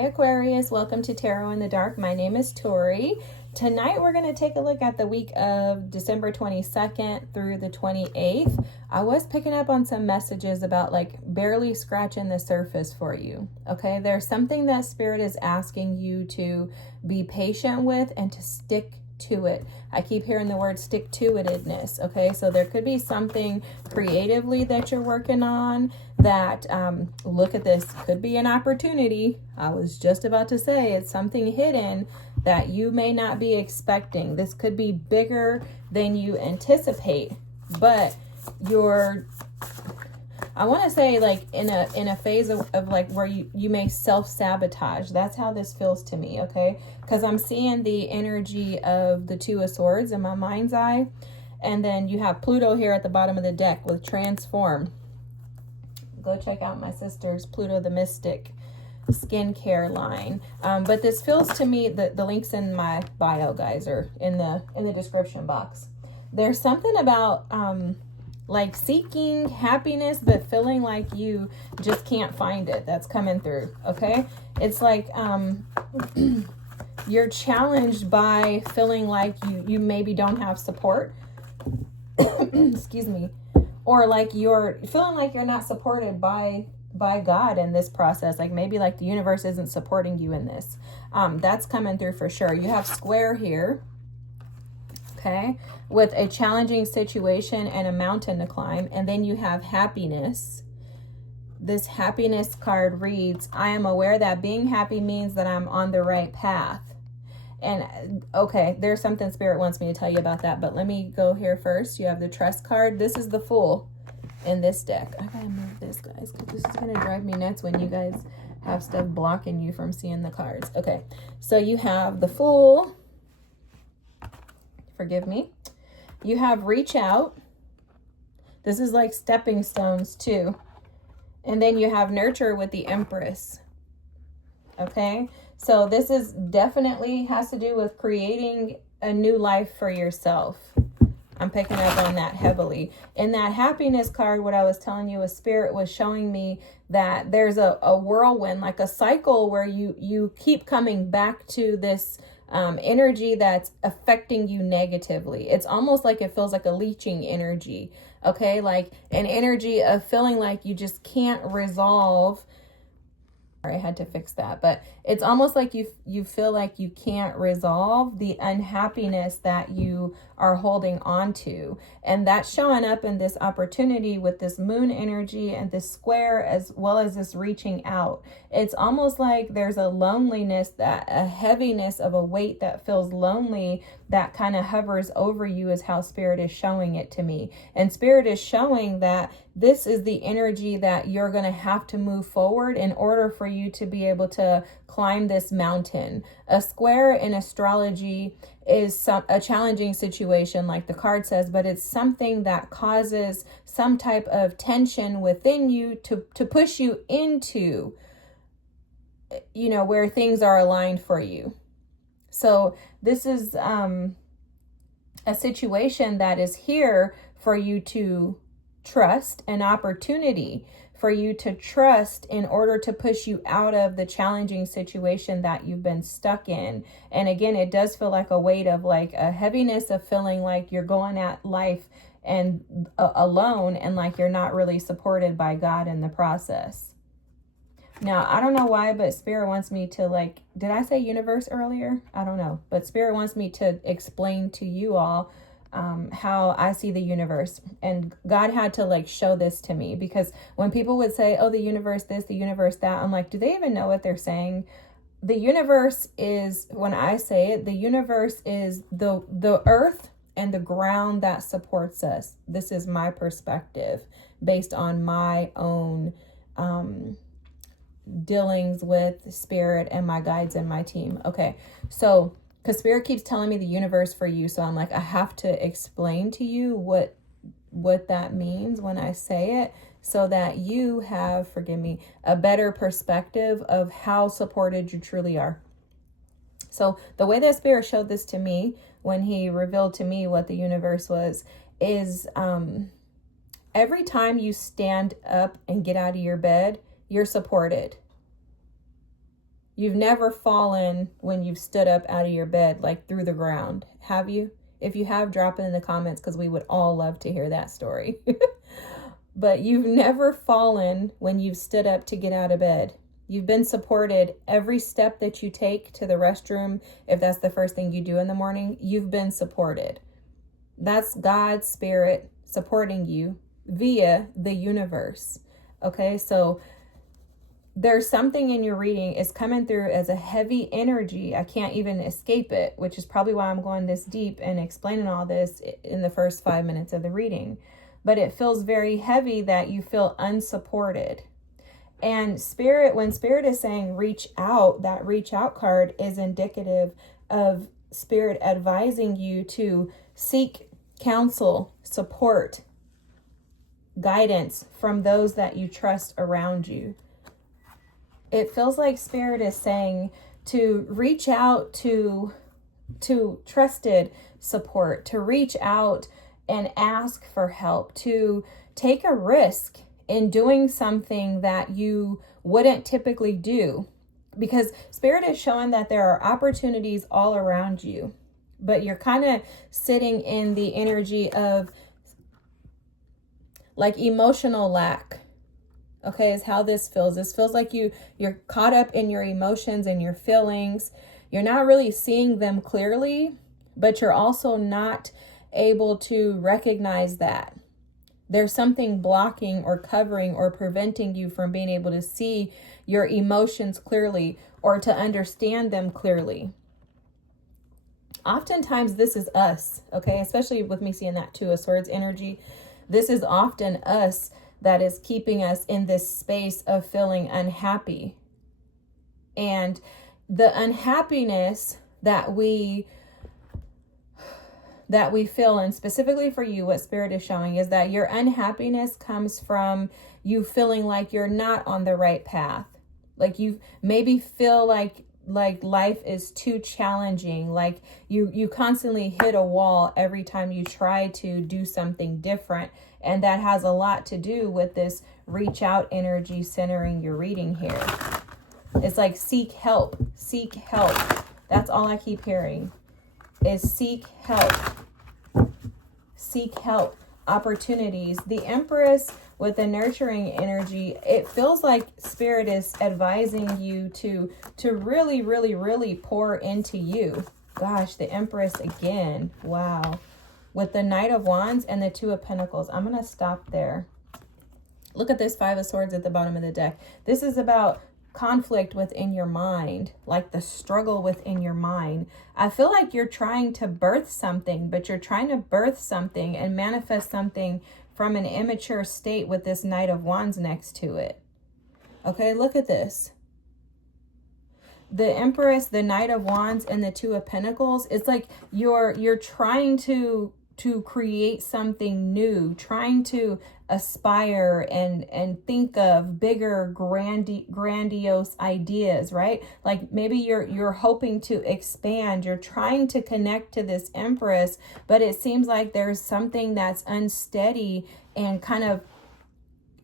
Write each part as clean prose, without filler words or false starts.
Hi Aquarius, welcome to Tarot in the Dark. My name is Tori. Tonight we're going to take a look at the week of December 22nd through the 28th. I was picking up on some messages about like barely scratching the surface for you. Okay, there's something that Spirit is asking you to be patient with and to stick to it. I keep hearing the word stick to itedness. Okay, so there could be something creatively that you're working on that look at this, could be an opportunity. I was just about to say it's something hidden that you may not be expecting. This could be bigger than you anticipate, but I want to say like in a phase of like where you may self-sabotage. That's how this feels to me, okay? Because I'm seeing the energy of the Two of Swords in my mind's eye. And then you have Pluto here at the bottom of the deck with transform. Go check out my sister's Pluto the Mystic skincare line. But this feels to me, the links in my bio, guys, or in the description box. There's something about like seeking happiness but feeling like you just can't find it. That's coming through, okay? It's like you're challenged by feeling like you maybe don't have support. Excuse me. Or like you're feeling like you're not supported by God in this process. Like maybe like the universe isn't supporting you in this. That's coming through for sure. You have square here, okay, with a challenging situation and a mountain to climb. And then you have happiness. This happiness card reads, I am aware that being happy means that I'm on the right path. And okay, there's something Spirit wants me to tell you about that, but let me go here first. You have the Trust card. This is the Fool in this deck. I gotta move this, guys, because this is gonna drive me nuts when you guys have stuff blocking you from seeing the cards. Okay, so you have the Fool. Forgive me. You have Reach Out. This is like stepping stones too. And then you have Nurture with the Empress. Okay, so this is definitely has to do with creating a new life for yourself. I'm picking up on that heavily. In that happiness card, what I was telling you was Spirit was showing me that there's a whirlwind, like a cycle where you keep coming back to this energy that's affecting you negatively. It's almost like it feels like a leeching energy. Okay, like an energy of feeling like you just can't resolve. I had to fix that, but it's almost like you feel like you can't resolve the unhappiness that you are holding on to. And that's showing up in this opportunity with this moon energy and this square, as well as this reaching out. It's almost like there's a loneliness, that a heaviness of a weight that feels lonely that kind of hovers over you is how Spirit is showing it to me. And Spirit is showing that this is the energy that you're going to have to move forward in order for you to be able to climb this mountain. A square in astrology is a challenging situation, like the card says, but it's something that causes some type of tension within you to push you into, where things are aligned for you. So this is a situation that is here for you to trust, an opportunity for you to trust in order to push you out of the challenging situation that you've been stuck in. And again, it does feel like a weight of like a heaviness of feeling like you're going at life and alone and like you're not really supported by God in the process. Now, I don't know why, but Spirit wants me to like, did I say universe earlier? I don't know, but Spirit wants me to explain to you all how I see the universe. And God had to like show this to me, because when people would say, oh, the universe this, the universe that, I'm like, do they even know what they're saying? The universe is, when I say it, the universe is the earth and the ground that supports us. This is my perspective based on my own dealings with Spirit and my guides and my team. Okay, so because Spirit keeps telling me the universe for you, so I'm like, I have to explain to you what that means when I say it, so that you have, forgive me, a better perspective of how supported you truly are. So the way that Spirit showed this to me when he revealed to me what the universe was is every time you stand up and get out of your bed, you're supported. You've never fallen when you've stood up out of your bed, like through the ground, have you? If you have, drop it in the comments, because we would all love to hear that story. But you've never fallen when you've stood up to get out of bed. You've been supported every step that you take to the restroom. If that's the first thing you do in the morning, you've been supported. That's God's spirit supporting you via the universe. Okay, so there's something in your reading is coming through as a heavy energy. I can't even escape it, which is probably why I'm going this deep and explaining all this in the first 5 minutes of the reading. But it feels very heavy that you feel unsupported. And spirit, when spirit is saying reach out, that reach out card is indicative of spirit advising you to seek counsel, support, guidance from those that you trust around you. It feels like spirit is saying to reach out to trusted support, to reach out and ask for help, to take a risk in doing something that you wouldn't typically do. Because spirit is showing that there are opportunities all around you, but you're kind of sitting in the energy of like emotional lack. Okay, is how this feels. This feels like you're caught up in your emotions and your feelings. You're not really seeing them clearly, but you're also not able to recognize that. There's something blocking or covering or preventing you from being able to see your emotions clearly or to understand them clearly. Oftentimes this is us, okay? Especially with me seeing that Two of Swords energy. This is often us that is keeping us in this space of feeling unhappy. And the unhappiness that we feel, and specifically for you, what spirit is showing is that your unhappiness comes from you feeling like you're not on the right path. Like you maybe feel like life is too challenging, like you constantly hit a wall every time you try to do something different. And that has a lot to do with this reach out energy centering your reading here. It's like seek help, seek help. That's all I keep hearing is seek help, seek help, opportunities. The Empress with the nurturing energy, it feels like spirit is advising you to really, really, really pour into you. Gosh, the Empress again. Wow. With the Knight of Wands and the Two of Pentacles. I'm going to stop there. Look at this Five of Swords at the bottom of the deck. This is about conflict within your mind, like the struggle within your mind. I feel like you're trying to birth something, but you're trying to birth something and manifest something from an immature state with this Knight of Wands next to it. Okay, look at this. The Empress, the Knight of Wands, and the Two of Pentacles. It's like you're trying to create something new, trying to aspire and think of bigger, grandiose ideas, right? Like maybe you're hoping to expand, you're trying to connect to this Empress, but it seems like there's something that's unsteady and kind of,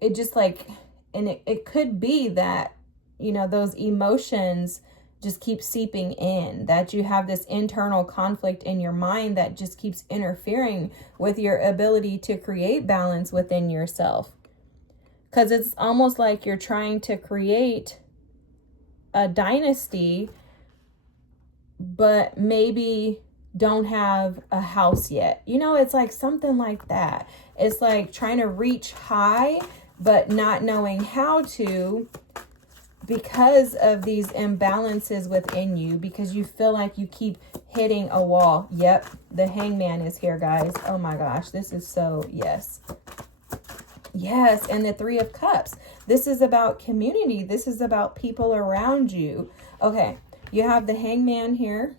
it just like, and it could be that, you know, those emotions just keep seeping in, that you have this internal conflict in your mind that just keeps interfering with your ability to create balance within yourself. Because it's almost like you're trying to create a dynasty, but maybe don't have a house yet. You know, it's like something like that. It's like trying to reach high, but not knowing how to, because of these imbalances within you, because you feel like you keep hitting a wall. Yep, the Hangman is here, guys. Oh my gosh, this is so, yes. Yes, and the Three of Cups. This is about community. This is about people around you. Okay, you have the Hangman here.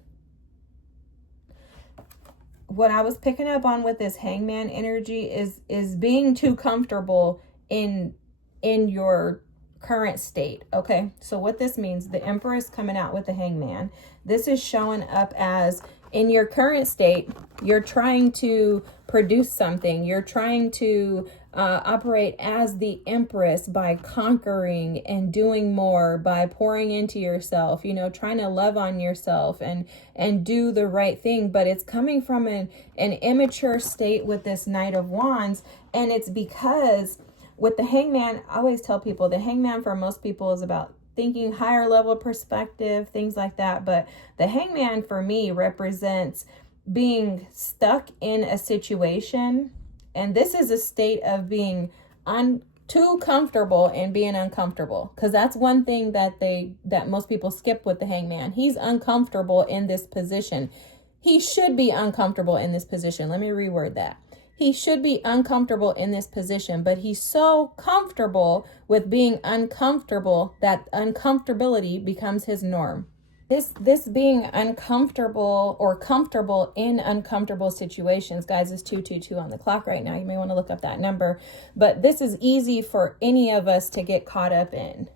What I was picking up on with this Hangman energy is being too comfortable in your current state. Okay, so what this means, the Empress coming out with the Hangman, this is showing up as in your current state, you're trying to produce something. You're trying to operate as the Empress by conquering and doing more, by pouring into yourself, you know, trying to love on yourself and do the right thing. But it's coming from an immature state with this Knight of Wands. And it's because with the Hangman, I always tell people the Hangman for most people is about thinking higher level perspective, things like that. But the Hangman for me represents being stuck in a situation. And this is a state of being too comfortable and being uncomfortable. Because that's one thing that most people skip with the Hangman. He's uncomfortable in this position. He should be uncomfortable in this position. Let me reword that. He should be uncomfortable in this position, but he's so comfortable with being uncomfortable that uncomfortability becomes his norm. This being uncomfortable or comfortable in uncomfortable situations, guys, is 222 on the clock right now. You may want to look up that number, but this is easy for any of us to get caught up in.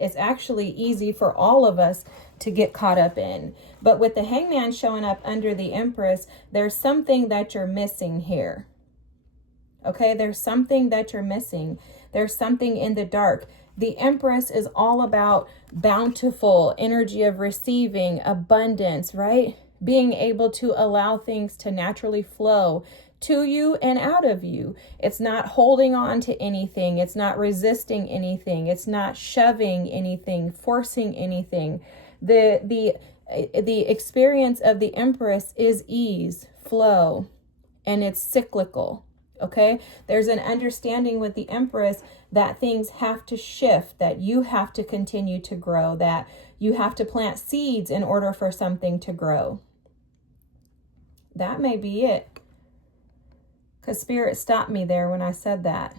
It's actually easy for all of us to get caught up in. But with the Hangman showing up under the Empress, there's something that you're missing here. Okay, there's something that you're missing. There's something in the dark. The Empress is all about bountiful energy of receiving, abundance, right? Being able to allow things to naturally flow to you and out of you. It's not holding on to anything. It's not resisting anything. It's not shoving anything, forcing anything. The experience of the Empress is ease, flow, and it's cyclical. Okay, there's an understanding with the Empress that things have to shift, that you have to continue to grow, that you have to plant seeds in order for something to grow. That may be it. Because Spirit stopped me there when I said that.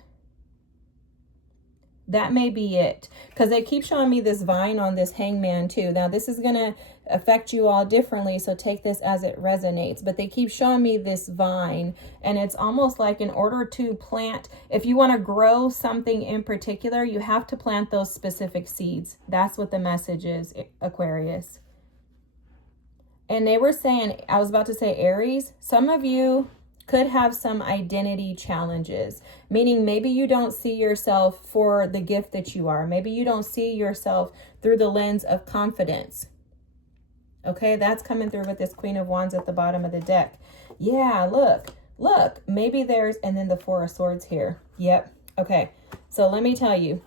That may be it. Because they keep showing me this vine on this Hangman too. Now this is going to affect you all differently, so take this as it resonates. But they keep showing me this vine, and it's almost like in order to plant, if you want to grow something in particular, you have to plant those specific seeds. That's what the message is, Aquarius. And they were saying, I was about to say Aries, some of you could have some identity challenges, meaning maybe you don't see yourself for the gift that you are. Maybe you don't see yourself through the lens of confidence. Okay, that's coming through with this Queen of Wands at the bottom of the deck. Yeah, look, maybe there's, and then the Four of Swords here. Yep. Okay, so let me tell you,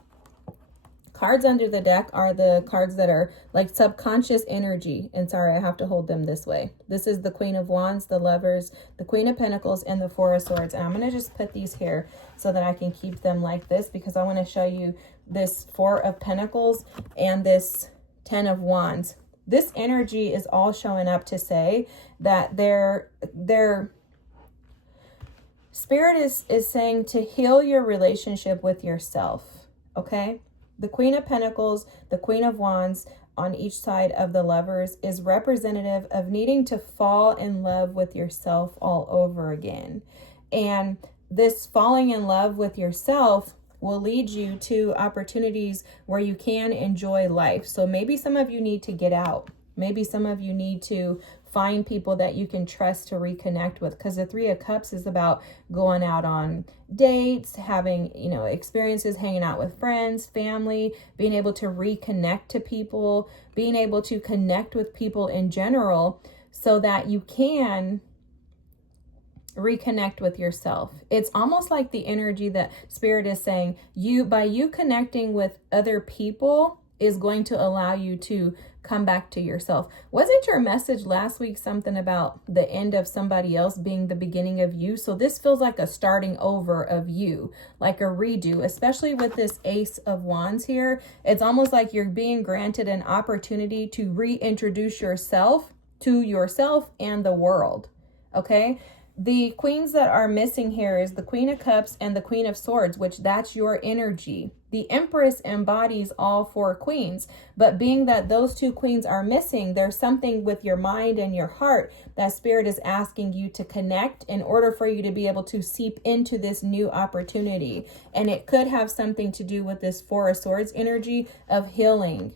cards under the deck are the cards that are like subconscious energy. And sorry, I have to hold them this way. This is the Queen of Wands, the Lovers, the Queen of Pentacles, and the Four of Swords. And I'm going to just put these here so that I can keep them like this, because I want to show you this Four of Pentacles and this Ten of Wands. This energy is all showing up to say that their Spirit is saying to heal your relationship with yourself. Okay? The Queen of Pentacles, the Queen of Wands on each side of the Lovers is representative of needing to fall in love with yourself all over again. And this falling in love with yourself will lead you to opportunities where you can enjoy life. So maybe some of you need to get out. Maybe some of you need to find people that you can trust to reconnect with, because the Three of Cups is about going out on dates, having, you know, experiences, hanging out with friends, family, being able to reconnect to people, being able to connect with people in general so that you can reconnect with yourself. It's almost like the energy that Spirit is saying, by you connecting with other people is going to allow you to come back to yourself. Wasn't your message last week something about the end of somebody else being the beginning of you? So this feels like a starting over of you, like a redo, especially with this Ace of Wands here. It's almost like you're being granted an opportunity to reintroduce yourself to yourself and the world. Okay? The queens that are missing here is the Queen of Cups and the Queen of Swords, which that's your energy. The Empress embodies all four queens, but being that those two queens are missing, there's something with your mind and your heart that Spirit is asking you to connect in order for you to be able to seep into this new opportunity. And it could have something to do with this Four of Swords energy of healing.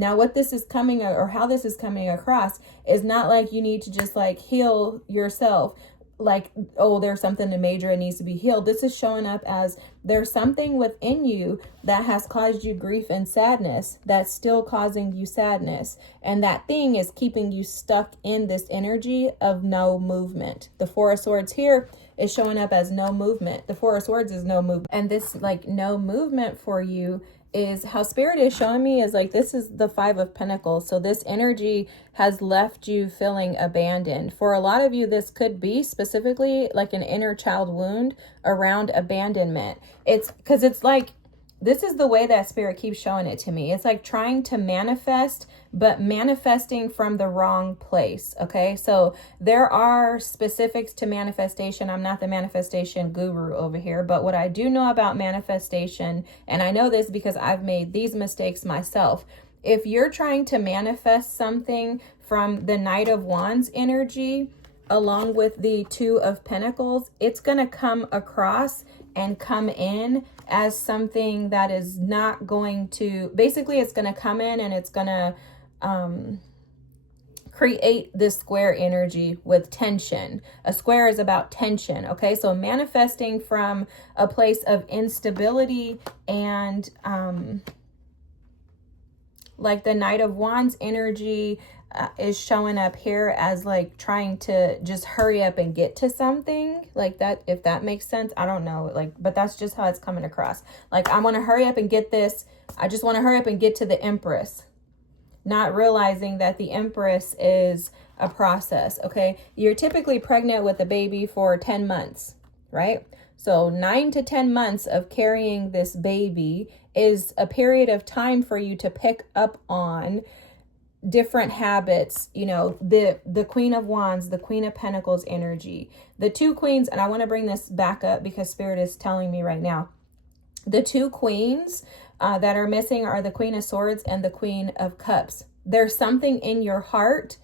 Now, what this is coming, or how this is coming across, is not like you need to just like heal yourself. Like, oh, there's something major that needs to be healed. This is showing up as there's something within you that has caused you grief and sadness that's still causing you sadness. And that thing is keeping you stuck in this energy of no movement. The Four of Swords here is showing up as no movement. The Four of Swords is no movement. And this like no movement for you is how Spirit is showing me is like, this is the Five of Pentacles. So this energy has left you feeling abandoned. For a lot of you, this could be specifically like an inner child wound around abandonment. It's because it's like, this is the way that Spirit keeps showing it to me. It's like trying to manifest, but manifesting from the wrong place. Okay. So there are specifics to manifestation. I'm not the manifestation guru over here, but what I do know about manifestation, and I know this because I've made these mistakes myself. If you're trying to manifest something from the Knight of Wands energy, along with the Two of Pentacles, it's going to come across and come in as something that is not going to, basically it's going to come in and it's going to create this square energy with tension. A square is about tension. Okay. So manifesting from a place of instability and like the Knight of Wands energy is showing up here as like trying to just hurry up and get to something like that, if that makes sense. I don't know, like, but that's just how it's coming across. Like, I want to hurry up and get this. I just want to hurry up and get to the Empress, not realizing that the Empress is a process. Okay. You're typically pregnant with a baby for 10 months, right? So 9 to 10 months of carrying this baby is a period of time for you to pick up on different habits. You know, the Queen of Wands, the Queen of Pentacles energy, the two queens. And I want to bring this back up because Spirit is telling me right now, the two queens that are missing are the Queen of Swords and the Queen of Cups. There's something in your heart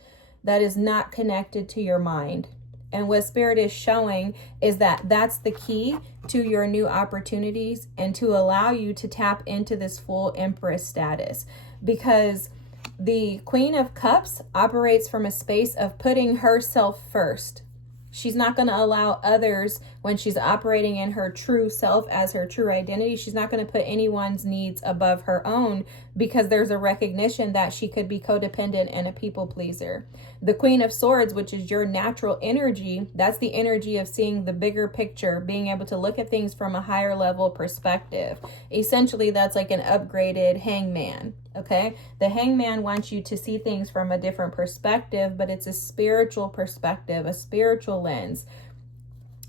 that is not connected to your mind. And what Spirit is showing is that that's the key to your new opportunities and to allow you to tap into this full Empress status. Because the Queen of Cups operates from a space of putting herself first. She's not going to allow others, when she's operating in her true self as her true identity, she's not going to put anyone's needs above her own, because there's a recognition that she could be codependent and a people pleaser. The Queen of Swords, which is your natural energy, that's the energy of seeing the bigger picture, being able to look at things from a higher level perspective. Essentially, that's like an upgraded hangman. Okay, the hangman wants you to see things from a different perspective, but it's a spiritual perspective, a spiritual lens.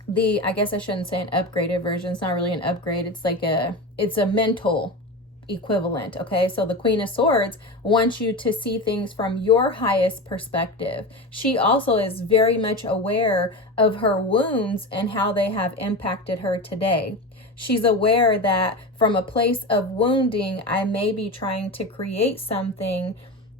I guess I shouldn't say an upgraded version. It's not really an upgrade. It's like it's a mental equivalent. Okay, so the Queen of Swords wants you to see things from your highest perspective. She also is very much aware of her wounds and how they have impacted her today. She's aware that from a place of wounding, I may be trying to create something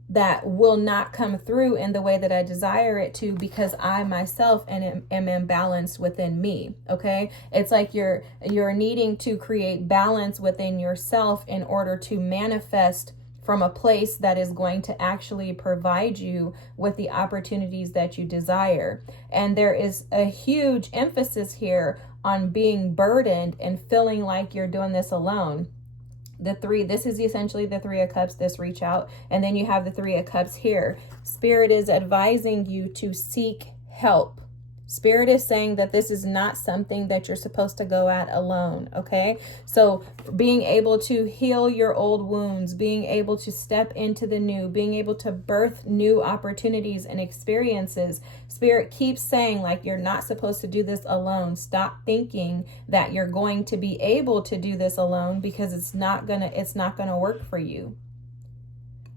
that will not come through in the way that I desire it to, because I myself am imbalanced within me. Okay, it's like you're needing to create balance within yourself in order to manifest from a place that is going to actually provide you with the opportunities that you desire. And there is a huge emphasis here on being burdened and feeling like you're doing this alone. This is essentially the Three of Cups, this reach out. And then you have the Three of Cups here. Spirit is advising you to seek help. Spirit is saying that this is not something that you're supposed to go at alone, okay? So being able to heal your old wounds, being able to step into the new, being able to birth new opportunities and experiences, Spirit keeps saying like you're not supposed to do this alone. Stop thinking that you're going to be able to do this alone, because it's not gonna work for you.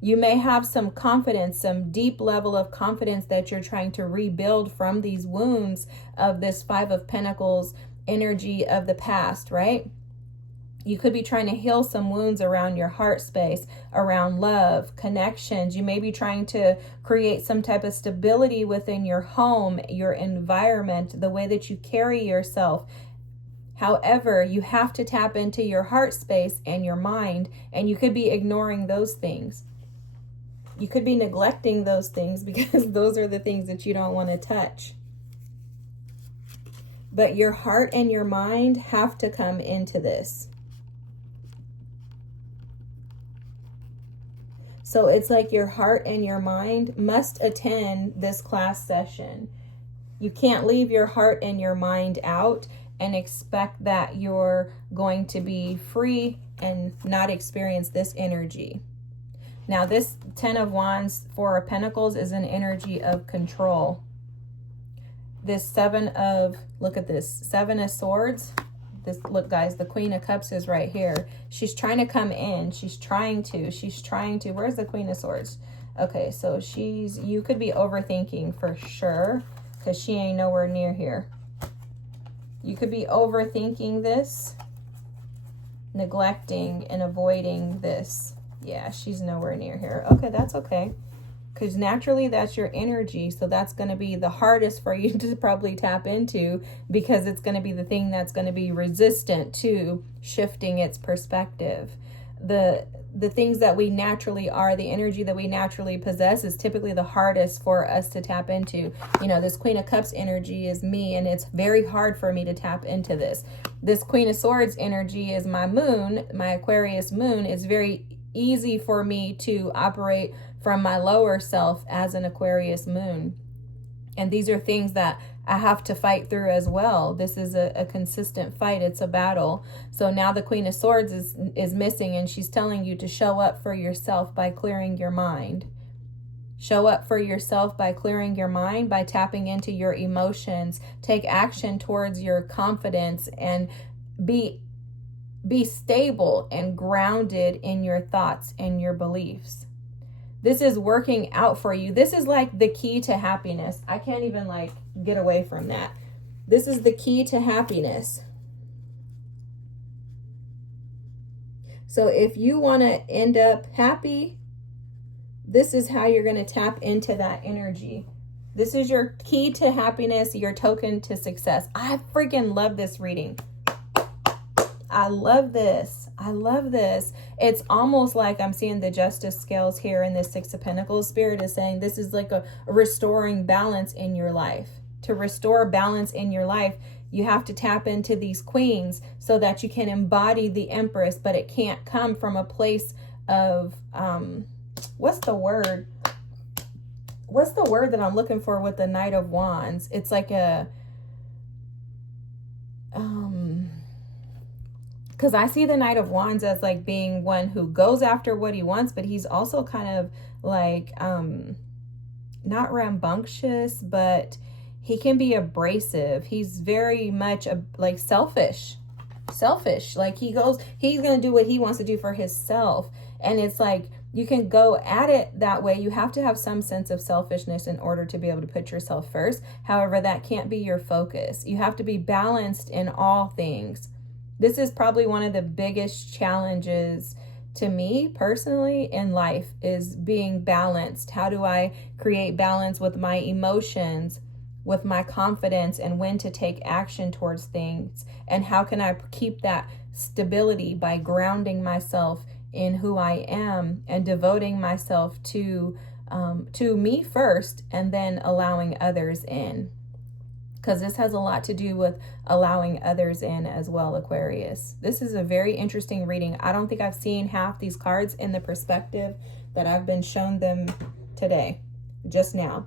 You may have some confidence, some deep level of confidence that you're trying to rebuild from these wounds of this Five of Pentacles energy of the past, right? You could be trying to heal some wounds around your heart space, around love, connections. You may be trying to create some type of stability within your home, your environment, the way that you carry yourself. However, you have to tap into your heart space and your mind, and you could be ignoring those things. you could be neglecting those things because those are the things that you don't want to touch. But your heart and your mind have to come into this. So it's like your heart and your mind must attend this class session. You can't leave your heart and your mind out and expect that you're going to be free and not experience this energy. Now, this 10 of Wands, 4 of Pentacles is an energy of control. This 7 of, look at this, 7 of Swords. This, look guys, the Queen of Cups is right here. She's trying to come in. She's trying to. Where's the Queen of Swords? Okay, so you could be overthinking for sure because she ain't nowhere near here. You could be overthinking this, neglecting and avoiding this. Yeah, she's nowhere near here. Okay, that's okay. Because naturally that's your energy. So that's going to be the hardest for you to probably tap into because it's going to be the thing that's going to be resistant to shifting its perspective. The things that we naturally are, the energy that we naturally possess is typically the hardest for us to tap into. You know, this Queen of Cups energy is me, and it's very hard for me to tap into this. This Queen of Swords energy is my moon, my Aquarius moon. It's very easy for me to operate from my lower self as an Aquarius moon. And these are things that I have to fight through as well. This is a consistent fight. It's a battle. So now the Queen of Swords is missing, and she's telling you to show up for yourself by clearing your mind. Show up for yourself by clearing your mind, by tapping into your emotions. Take action towards your confidence and be stable and grounded in your thoughts and your beliefs. This is working out for you. This is like the key to happiness. I can't even like get away from that. This is the key to happiness. So if you want to end up happy, this is how you're going to tap into that energy. This is your key to happiness, your token to success. I freaking love this reading. I love this. I love this. It's almost like I'm seeing the justice scales here in this 6 of Pentacles. Spirit is saying this is like a restoring balance in your life. To restore balance in your life, you have to tap into these queens so that you can embody the Empress, but it can't come from a place of, what's the word? What's the word that I'm looking for with the Knight of Wands? It's like a, because I see the Knight of Wands as like being one who goes after what he wants, but he's also kind of like, not rambunctious, but he can be abrasive. He's very much like selfish. Like he's going to do what he wants to do for himself. And it's like, you can go at it that way. You have to have some sense of selfishness in order to be able to put yourself first. However, that can't be your focus. You have to be balanced in all things. This is probably one of the biggest challenges to me personally in life, is being balanced. How do I create balance with my emotions, with my confidence, and when to take action towards things? And how can I keep that stability by grounding myself in who I am and devoting myself to me first, and then allowing others in? Because this has a lot to do with allowing others in as well, Aquarius. This is a very interesting reading. I don't think I've seen half these cards in the perspective that I've been shown them today, just now.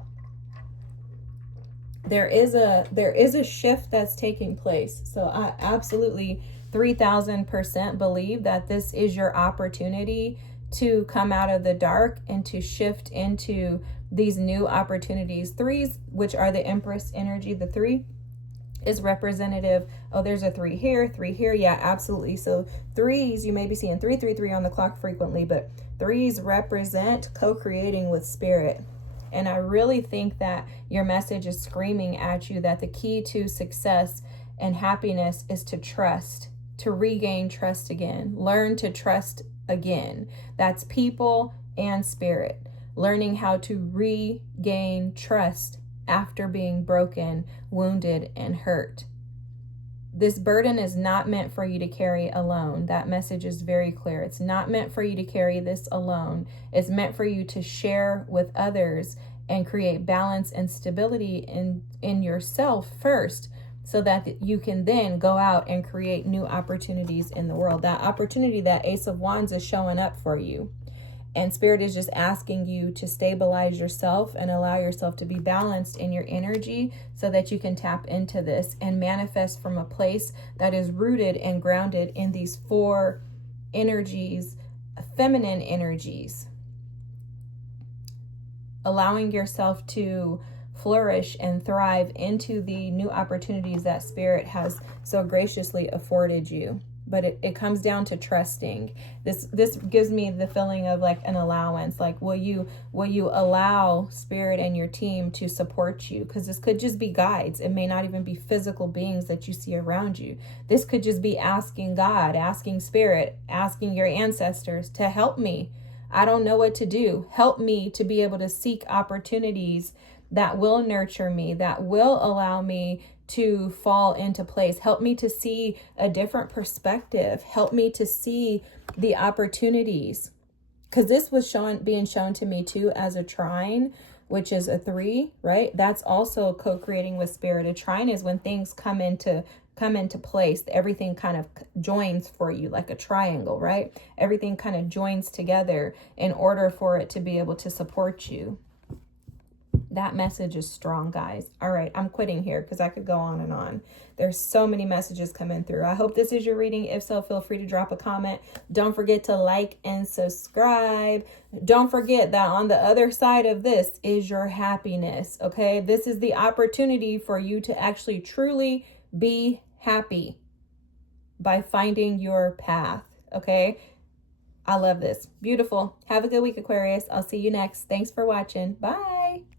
There is a shift that's taking place. So I absolutely 3000% believe that this is your opportunity to come out of the dark and to shift into these new opportunities. Threes, which are the Empress energy, the 3 is representative. Oh, there's a 3 here, 3 here. Yeah, absolutely. So threes, you may be seeing 333 on the clock frequently, but threes represent co-creating with spirit. And I really think that your message is screaming at you that the key to success and happiness is to trust, to regain trust again. Learn to trust again. That's people and spirit. Learning how to regain trust after being broken, wounded, and hurt. This burden is not meant for you to carry alone. That message is very clear. It's not meant for you to carry this alone. It's meant for you to share with others and create balance and stability in yourself first, so that you can then go out and create new opportunities in the world. That opportunity, that Ace of Wands, is showing up for you. And Spirit is just asking you to stabilize yourself and allow yourself to be balanced in your energy so that you can tap into this and manifest from a place that is rooted and grounded in these 4 energies, feminine energies. Allowing yourself to flourish and thrive into the new opportunities that Spirit has so graciously afforded you. But it comes down to trusting. This gives me the feeling of like an allowance. Like, will you allow Spirit and your team to support you? Because this could just be guides. It may not even be physical beings that you see around you. This could just be asking God, asking Spirit, asking your ancestors to help me. I don't know what to do. Help me to be able to seek opportunities that will nurture me, that will allow me to fall into place. Help me to see a different perspective. Help me to see the opportunities. Because this was being shown to me too as a trine, which is a 3, right? That's also co-creating with Spirit. A trine is when things come into place. Everything kind of joins for you like a triangle, right? Everything kind of joins together in order for it to be able to support you. That message is strong, guys. All right, I'm quitting here because I could go on and on. There's so many messages coming through. I hope this is your reading. If so, feel free to drop a comment. Don't forget to like and subscribe. Don't forget that on the other side of this is your happiness, okay? This is the opportunity for you to actually truly be happy by finding your path, okay? I love this. Beautiful. Have a good week, Aquarius. I'll see you next. Thanks for watching. Bye.